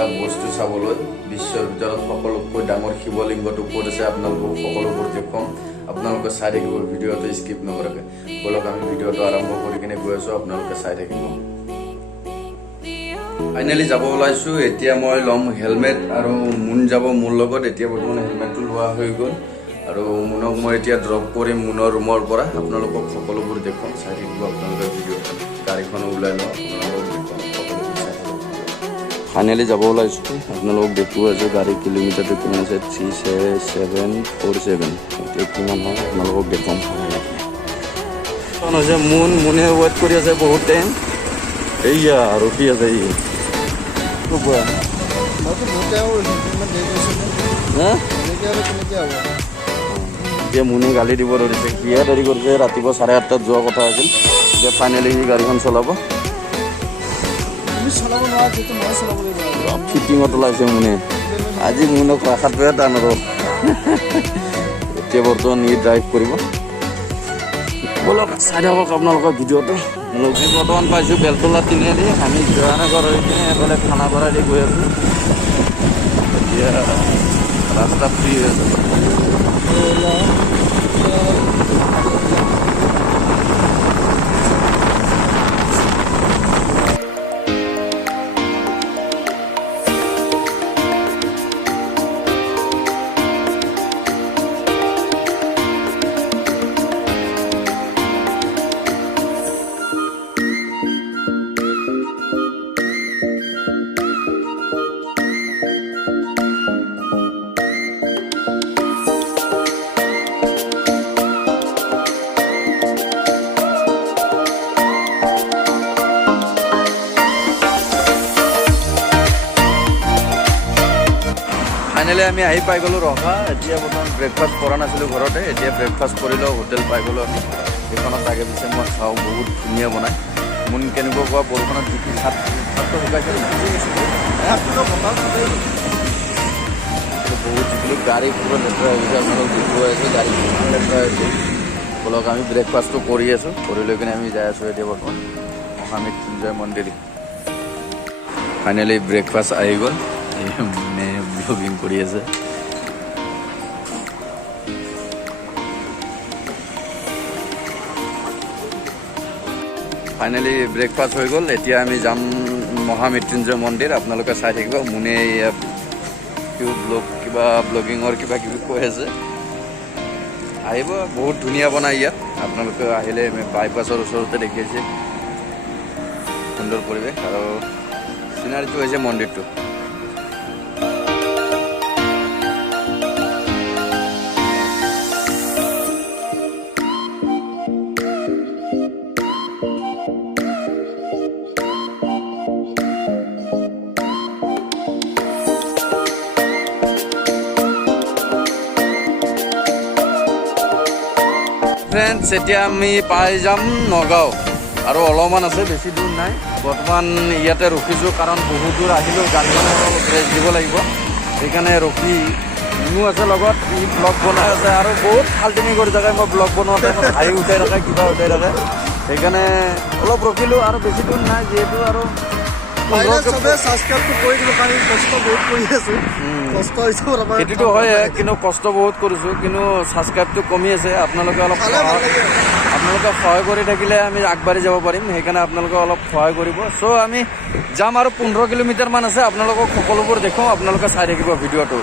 এটা বস্তু চাবলৈ বিশ্বৰ ভিতৰত সকলোতকৈ ডাঙৰ শিৱলিংগটো ক'ত আছে আপোনালোকক সকলোবোৰ দেখুৱাম। আপোনালোকে চাই থাকিব ভিডিঅ'টো স্কিপ নকৰাকৈ। বলক আমি ভিডিঅ'টো আৰম্ভ কৰি কিনে গৈ আছোঁ, আপোনালোকে চাই থাকিব। ফাইনেলি যাব ওলাইছোঁ। এতিয়া মই ল'ম হেলমেট আৰু মুন যাব মোৰ লগত। এতিয়া বৰ্তমান হেলমেটটো লোৱা হৈ গ'ল আৰু মুনক মই এতিয়া ড্ৰপ কৰিম মুনৰ ৰুমৰ পৰা। আপোনালোকক সকলোবোৰ দেখুৱাম, চাই থাকিব আপোনালোকে ভিডিঅ'খন। গাড়ীখনো ওলাই লওঁ, আপোনালোকক দেখুৱাম সকলোবোৰ চাই থাকিব। ফাইনেলি যাব ওলাইছোঁ। আপোনালোকক দেখুৱাই আছোঁ গাড়ী কিলোমিটাৰটো কিমান আছে, 3747। এতিয়া কিমান হয় আপোনালোকক দেখুৱাম। হৈছে মুনে ৱেইট কৰি আছে বহুত টাইম। এইয়া ৰখি আছে এতিয়া মুনে গালি দিব ধৰিছে। কিয় দেৰি কৰিছে? ৰাতিপুৱা 8:30 যোৱা কথা আছিল। এতিয়া ফাইনেলি সি গাড়ীখন চলাব। ফিটিঙত ওলাইছে মুনে। আজি মুনক ৰখাটোৱে টান আৰু। এতিয়া বৰ্তমান ই ড্ৰাইভ কৰিব। বলক চাই থাকক আপোনালোকৰ ভিডিঅ'টো। আমি বৰ্তমান পাইছোঁ বেলতলা তিনিআলি। আমি জয়ানগৰ হৈ কিনে এফালে খানাপাৰা দি গৈ আছোঁ। এতিয়া ৰাস্তা ফ্ৰী হৈ আছে। ফাইনেলি আমি আহি পাই গ'লোঁ ৰহা। এতিয়া বৰ্তমান ব্ৰেকফাষ্ট কৰা নাছিলোঁ ঘৰতে। এতিয়া ব্ৰেকফাষ্ট কৰিলোঁ, হোটেল পাই গ'লোঁ আমি। সেইখনত আগে পিছে মই খাওঁ, বহুত ধুনীয়া বনায়। মুন কেনেকুৱা কোৱা বৰষুণত জিকি হাতটো শুকাইছিল। বহুত জিকিলোঁ। গাড়ী পুৰা লেতেৰা হৈ গৈছে। আপোনালোক দেখুৱাই আছোঁ গাড়ী কিমান লেতেৰা হৈছে। বলক আমি ব্ৰেকফাষ্টটো কৰি আছোঁ। কৰি লৈ কিনে আমি যাই আছোঁ এতিয়া বৰ্তমান মহামৃত্যুঞ্জয় মন্দিৰ। ফাইনেলি ব্ৰেকফাষ্ট আহি গ'ল। মানে ব্লগিং কৰি আছে। ফাইনেলি ব্ৰেকফাষ্ট হৈ গ'ল। এতিয়া আমি যাম মহামৃত্যুঞ্জয় মন্দিৰ। আপোনালোকে চাই থাকিব। মুনে কিবা ব্লগিঙৰ কিবা কিবি কৈ আছে। আহিব, বহুত ধুনীয়া বনায় ইয়াত। আপোনালোকে আহিলে বাইপাছৰ ওচৰতে দেখি আছে। সুন্দৰ পৰিৱেশ আৰু চিনাৰীটো হৈছে মন্দিৰটো। ফ্ৰেণ্ডছ, এতিয়া আমি পাই যাম নগাঁও আৰু অলপমান আছে, বেছি দূৰ নাই। বৰ্তমান ইয়াতে ৰখিছোঁ কাৰণ বহুত দূৰ আহিলোঁ, গাড়ীখনে অলপ ৰেষ্ট দিব লাগিব। সেইকাৰণে ৰখি মুনু আছে লগত, ই ব্লগ বনাই আছে আৰু বহুত ফাল্টিনি কৰি থাকে। মই ব্লগ বনোৱাতে হাঁহি উঠাই থাকে, কিবা উঠাই থাকে। সেইকাৰণে অলপ ৰখিলোঁ আৰু বেছি দূৰ নাই যিহেতু। আৰু সেইটোতো হয়, কিন্তু কষ্ট বহুত কৰিছোঁ, কিন্তু ছাবস্ক্ৰাইবটো কমি আছে। আপোনালোকে অলপ সহায় কৰি থাকিলে আমি আগবাঢ়ি যাব পাৰিম। সেইকাৰণে আপোনালোকে অলপ সহায় কৰিব। চ' আমি যাম আৰু 15 কিলোমিটাৰমান আছে। আপোনালোকক সকলোবোৰ দেখুৱাম, আপোনালোকে চাই থাকিব ভিডিঅ'টো।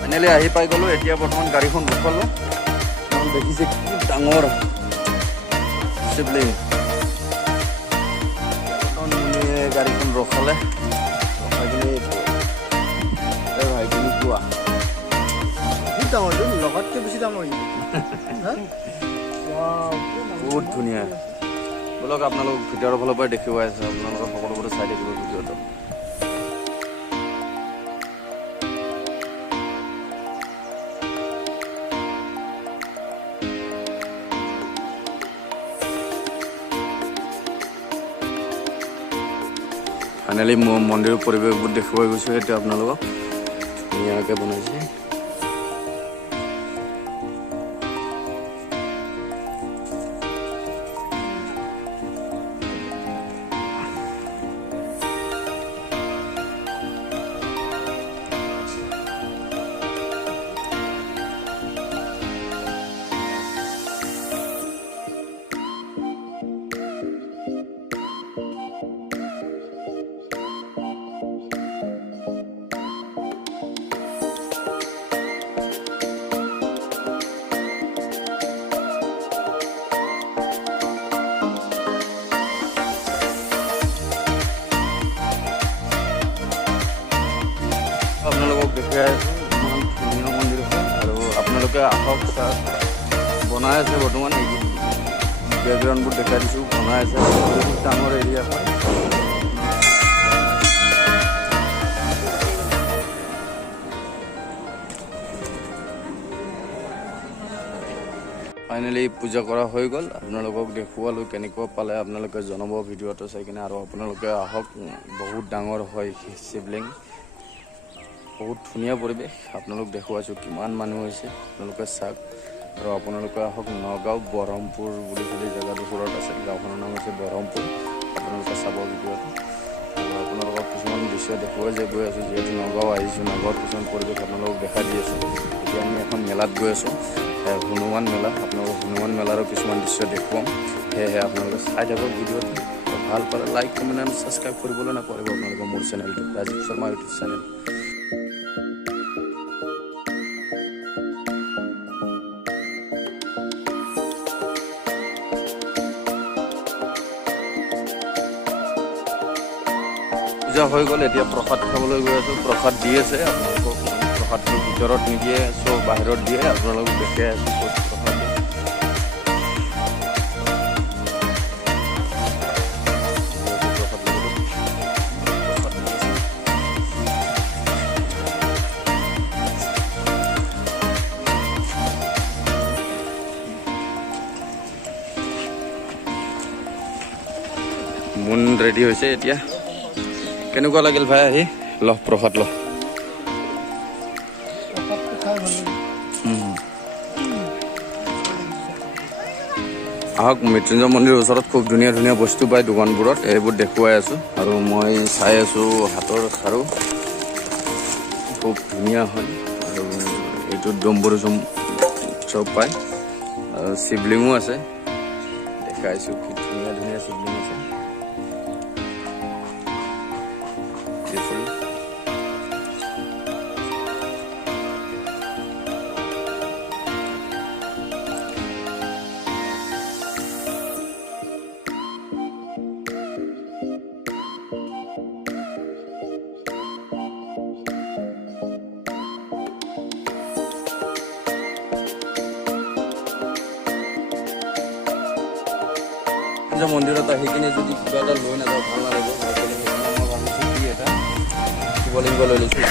ফাইনেলি আহি পাই গ'লোঁ। এতিয়া বৰ্তমান গাড়ীখন ৰখালোঁ। দেখিছে কি ডাঙৰ শিৱলিংগ। গাড়ীখন ৰখালে, ৰখাই কিনে ডাঙৰ লগাতকৈ বেছি ডাঙৰ বহুত ধুনীয়া বলক আপোনালোক ভিতৰৰ ফালৰ পৰাই দেখিব আছে আপোনালোকৰ সকলোবোৰে চাই থাকিব ভিডিঅ'টো ফাইনেলি মই মন্দিৰৰ পৰিৱেশবোৰ দেখুৱাই গৈছোঁ এতিয়া আপোনালোকক ধুনীয়াকৈ বনাইছে আপোনালোকক দেখাই আছোঁ ইমান ধুনীয়া মন্দিৰ আছে আৰু আপোনালোকে আহক তাত বনাই আছে বৰ্তমান এই বেকগ্ৰাউণ্ডবোৰ দেখাই দিছোঁ বনাই আছে বহুত ডাঙৰ এৰিয়া হয় ফাইনেলি পূজা কৰা হৈ গ'ল আপোনালোকক দেখুৱালোঁ কেনেকুৱা পালে আপোনালোকে জনাব ভিডিঅ'টো চাই কিনে আৰু আপোনালোকে আহক বহুত ডাঙৰ হয় শিৱলিংগ বহুত ধুনীয়া পৰিৱেশ আপোনালোক দেখুৱাইছোঁ কিমান মানুহ হৈছে আপোনালোকে চাওক আৰু আপোনালোকে আহক নগাঁও বৰহমপুৰ বুলি খালি জেগাডোখৰত আছে গাঁওখনৰ নাম হৈছে বৰহমপুৰ আপোনালোকে চাব ভিডিঅ'টো আৰু আপোনালোকক কিছুমান দৃশ্য দেখুৱাই যে গৈ আছোঁ যিহেতু নগাঁও আহিছোঁ নগাঁৱত কিছুমান পৰিৱেশ আপোনালোকক দেখা দি আছোঁ এতিয়া আমি এখন মেলাত গৈ আছোঁ হনুমান মেলা আপোনালোকক হনুমান মেলাৰো কিছুমান দৃশ্য দেখুৱাম সেয়েহে আপোনালোকে চাই থাকক ভিডিঅ'টো ভাল পালে লাইক কমেণ্ট আৰু ছাবস্ক্ৰাইব কৰিবলৈ নাপাহৰিব আপোনালোকৰ মোৰ চেনেলটো ৰাজীৱ শৰ্মা ইউটিউব চেনেল পূজা হৈ গ'ল এতিয়া প্ৰসাদ খাবলৈ গৈ আছোঁ প্ৰসাদ দি আছে আপোনালোকক প্ৰসাদটো ভিতৰত নিদিয়ে চব বাহিৰত দিয়ে আপোনালোকক দেখাই আছোঁ ক'ত প্ৰসাদ দিয়ে মুন ৰেডি হৈছে এতিয়া কেনেকুৱা লাগিল ভাই আহি লহ প্ৰসাদ লহ আহক মৃত্যুঞ্জয় মন্দিৰৰ ওচৰত খুব ধুনীয়া ধুনীয়া বস্তু পায় দোকানবোৰত এইবোৰ দেখুৱাই আছোঁ আৰু মই চাই আছোঁ হাতৰ খাৰু খুব ধুনীয়া হয় আৰু এইটো ডম্বৰু চব পায় আৰু শিৱলিংগো আছে দেখাইছোঁ কি ধুনীয়া ধুনীয়া শিৱলিংগ আছে মন্দিৰত আহি কিনে যদি কিবা এটা লৈ নাযাওঁ ভাল নালাগিব মই ভাবিছোঁ কি এটা শিৱলিংগ লৈ লৈছোঁ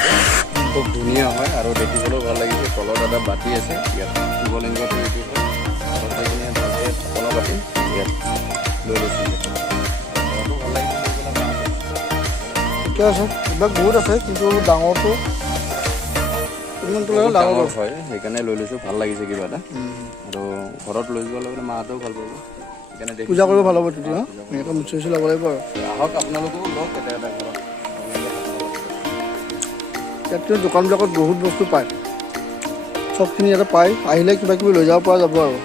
খুব ধুনীয়া হয় আৰু দেখিবলৈও ভাল লাগিছে তলত এটা বাতি আছে ইয়াত শিৱলিংগটো এইটো হয় আৰু কিনে ভালকৈ থাপনা বাতি ইয়াত লৈ লৈছোঁ ভাল লাগিছে ঠিকে আছে এইবিলাক বহুত আছে কিন্তু ডাঙৰটো ডাঙৰ হয় সেইকাৰণে লৈ লৈছোঁ ভাল লাগিছে কিবা এটা আৰু ঘৰত লৈ যোৱাৰ লগে মাহঁতেও ভাল পাব পূজা কৰিব ভাল হ'ব তেতিয়া এনেকৈ মুচি ল'ব লাগিব আৰু আহক আপোনালোকেও লওক এটা এটা ঘৰত ইয়াত দোকানবিলাকত বহুত বস্তু পায় চবখিনি ইয়াতে পায় আহিলে কিবা কিবি লৈ যাব পৰা যাব আৰু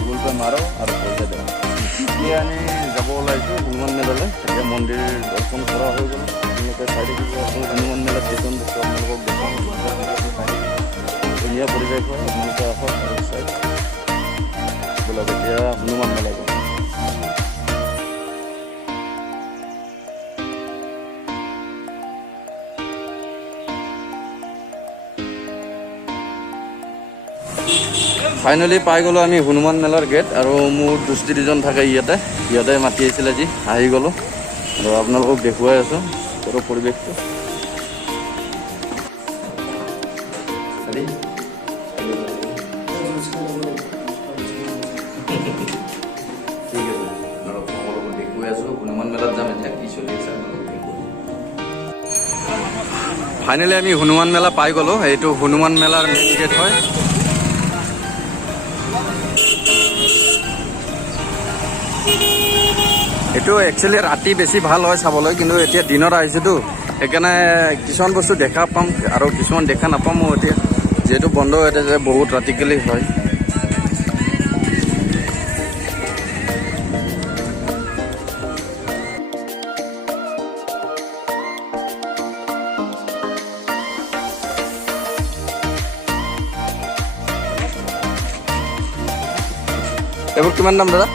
গুগল পে মাৰো আৰু পইচা দিওঁ এতিয়া আমি যাব ওলাইছোঁ হনুমান মেলালৈ। এতিয়া মন্দিৰ দৰ্শন কৰা হৈ গ'ল। আপোনালোকে চাই থাকিব হনুমান মেলাত কিছুমান বস্তু আপোনালোকক দেখাওঁ। ধুনীয়া পৰিৱেশ হয়, আপোনালোকে আহক আৰু চাই ব'লক এতিয়া হনুমান মেলা যাওঁ। ফাইনেলি পাই গ'লোঁ আমি হনুমান মেলাৰ গেট। আৰু মোৰ দুষ্টি দুজন থাকে ইয়াতে মাতি আহিছিল আজি, আহি গ'লোঁ আৰু আপোনালোকক দেখুৱাই আছোঁ পুৰো পৰিৱেশটো। ঠিক আছে, আপোনালোকক দেখুৱাই আছোঁ হনুমান মেলাত যাম এতিয়া কি চলি আছে আপোনালোকক দেখুৱাই। ফাইনেলি আমি হনুমান মেলা পাই গ'লোঁ। এইটো হনুমান মেলাৰ মেইন গেট হয়। এইটো একচুৱেলি ৰাতি বেছি ভাল হয় চাবলৈ, কিন্তু এতিয়া দিনত আহিছোঁতো সেইকাৰণে কিছুমান বস্তু দেখা পাম আৰু কিছুমান দেখা নাপাম। মই এতিয়া যিহেতু বন্ধ হৈ থাকে বহুত ৰাতিকালি হয়। এইবোৰ কিমান দাম দাদা?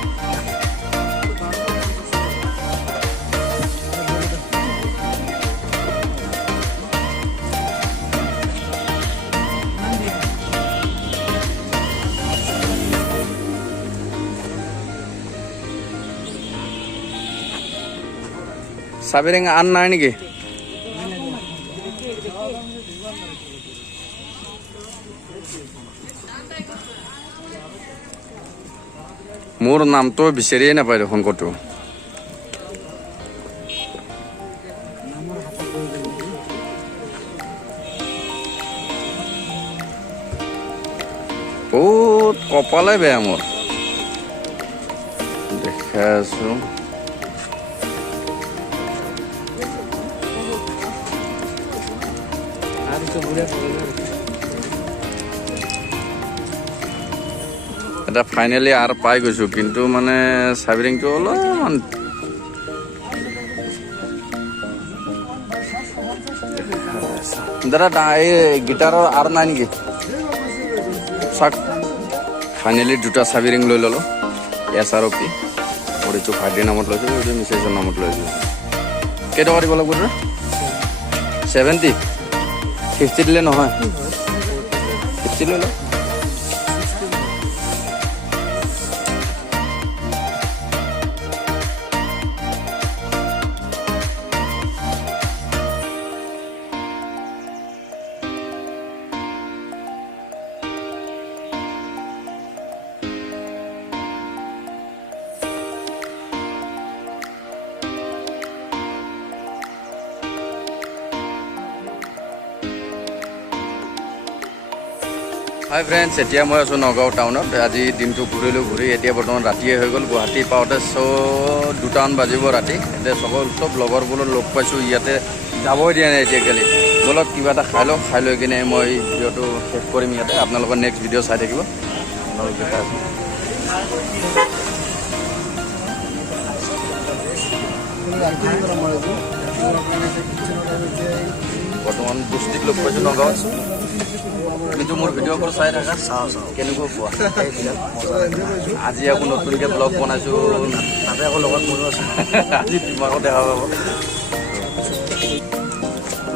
চাবিৰিং আন নাই নেকি? মোৰ নামটো বিচাৰিয়ে নাপায় দেখোন ক'তো। বহুত কপালে বেয়া মোৰ, দেখাই আছো। এটা ফাইনেলি আৰু পাই গৈছোঁ, কিন্তু মানে চাবিৰিংটো অলপমান দাদা এই গিটাৰৰ আৰু নাই নেকি? চাওক ফাইনেলি দুটা চাবিৰিং লৈ ল'লোঁ। SROP অৰিটো ভাইটিৰ নামত লৈছোঁ, অৰি মিছেছৰ নামত লৈছোঁ। কেইটকা দিব লাগিব দাদা? 70? 50 দিলে নহয়, 50 লৈ লওক। হাই ফ্ৰেণ্ডছ, এতিয়া মই আছোঁ নগাঁও টাউনত। আজি দিনটো ঘূৰি এতিয়া বৰ্তমান ৰাতিয়ে হৈ গ'ল। গুৱাহাটী পাওঁতে 2টামান বাজিব ৰাতি। এতিয়া চব লগৰবোৰত লগ পাইছোঁ। ইয়াতে যাবই দিয়া নাই এতিয়া কালি। বলক কিবা এটা খাই লওঁ, খাই লৈ কিনে মই ভিডিঅ'টো শেষ কৰিম ইয়াতে। আপোনালোকৰ নেক্সট ভিডিঅ' চাই থাকিব। আপোনালোক দেখা আছে বৰ্তমান দুষ্টিক লগ পাইছোঁ নগাঁৱত। কিন্তু মোৰ ভিডিঅ'বোৰ চাই থাকা, কেনেকুৱা পোৱা? আজি আকৌ নতুনকৈ ব্লগ বনাইছোঁ, তাতে আকৌ লগত ময়ো আছোঁ। আজি তোমাকো দেখা পাব।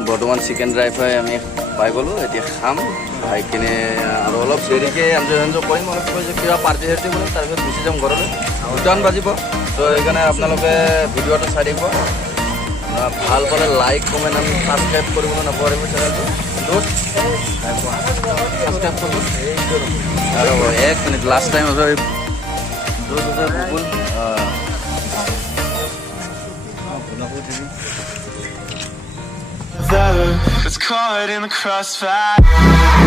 বৰ্তমান চিকেন ড্ৰাই ফ্ৰাই আমি পাই গ'লোঁ। এতিয়া খাম, খাই কিনে আৰু অলপ দেৰিকৈ এনজয় কৰিম। অলপ কিবা পাৰ্টি চাৰ্টি কৰিম, তাৰপিছত গুচি যাম ঘৰলৈ। 2টামান বাজিব। ত' সেইকাৰণে আপোনালোকে ভিডিঅ'টো চাই থাকিব। ভাল পালে লাইক কমেণ্ট আমি ছাবস্ক্ৰাইব কৰিবলৈ নাপাহৰিব চেনেলটো। ছাবস্ক্ৰাইব কৰিব আৰু 1 মিনিট লাষ্ট টাইম আছে Google It's caught in the crossfire.